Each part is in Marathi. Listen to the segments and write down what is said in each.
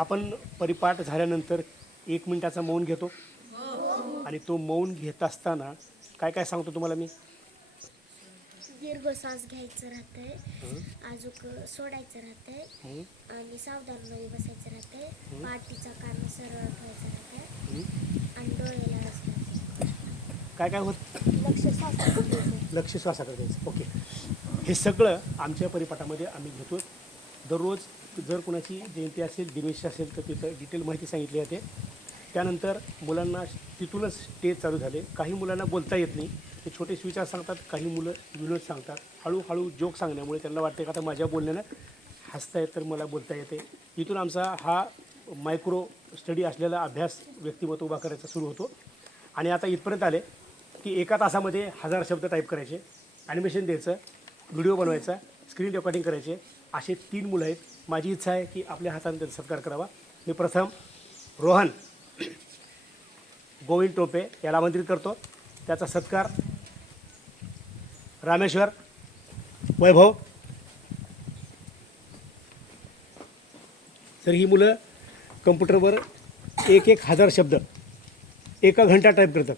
आपण परिपाठ झाल्यानंतर एक मिनिटाचा मौन घेतो. आणि तो मौन घेत असताना काय काय सांगतो तुम्हाला मी? दीर्घ श्वास घ्यायचं राहतंय. अजून सोडायचं राहतंय? आणि सावधान बसायचं राहतंय. पाठीचा कान सरळ ठेवायचा राहतंय. हं? आणि डोळे लावायचे काय काय होत? लक्ष घ्यायचं. लक्ष श्वासाकडे द्यायचं ओके. हे सगळं आमच्या परिपाठामध्ये आम्ही घेतो दररोज जर कोणाची जयंती असेल दिनेश असेल तर तिथं डिटेल माहिती सांगितली जाते. त्यानंतर मुलांना तिथूनच स्टेज चालू झाले. काही मुलांना बोलता येत नाही. ते छोटे स्विचार सांगतात काही मुलं विनोद सांगतात. हळूहळू जोक सांगण्यामुळे त्यांना वाटते का आता माझ्या बोलण्यानं हसता येत तर मला बोलता येते. इथून आमचा हा मायक्रो स्टडी असलेला अभ्यास व्यक्तिमत्व उभा करायचा सुरू होतो. आणि आता इथपर्यंत आले की एका तासामध्ये हजार शब्द टाईप करायचे. ॲनिमेशन द्यायचं व्हिडिओ बनवायचा स्क्रीन रेकॉर्डिंग करायचे. असे तीन मुलं आहेत. माझी इच्छा आहे की आपल्या हाताने त्यांचा सत्कार करावा. मी प्रथम रोहन गोविंद टोपे याला आमंत्रित करतो. त्याचा सत्कार रामेश्वर वैभव. तर ही मुलं कम्प्युटरवर एक एक हजार शब्द एका घंटा टाईप करतात.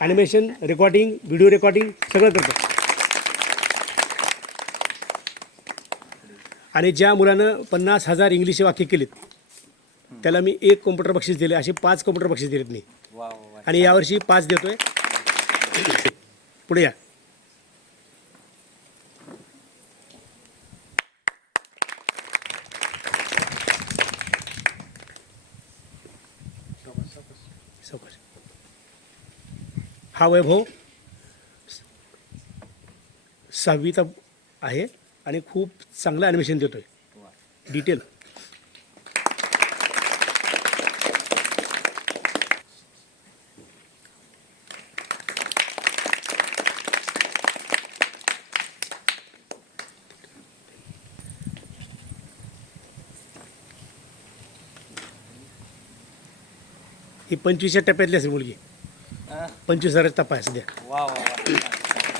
ॲनिमेशन रेकॉर्डिंग व्हिडिओ रेकॉर्डिंग सगळं करतात. आणि ज्या मुलानं पन्नास हजार इंग्लिश वाक्य केलीत त्याला मी एक कॉम्प्युटर बक्षीस दिले असे पाच कॉम्प्युटर बक्षीस दिलेत मी. आणि यावर्षी पाच देतोय. पुढे या. हा वैभव सहावीचा आहे. आणि खूप चांगलं ॲनिमेशन देतोय. वा डिटेल ही पंचवीसच्या टप्प्यातली असेल मुलगी? पंचवीस हजाराचा टप्पा आहे सध्या. वा वा वा.